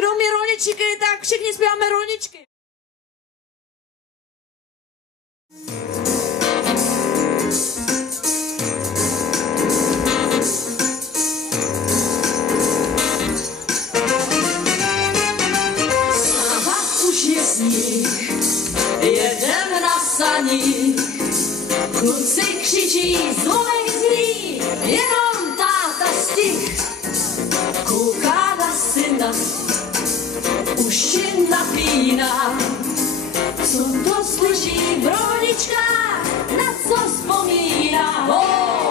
kdo umí rolničky, tak všichni zpíváme rolničky. Jedem na saních, kluci křičí, zlomej zlý, jenom táta stih. Kouká na syna, uši napíná, co to slyší v rolničkách, na co vzpomíná.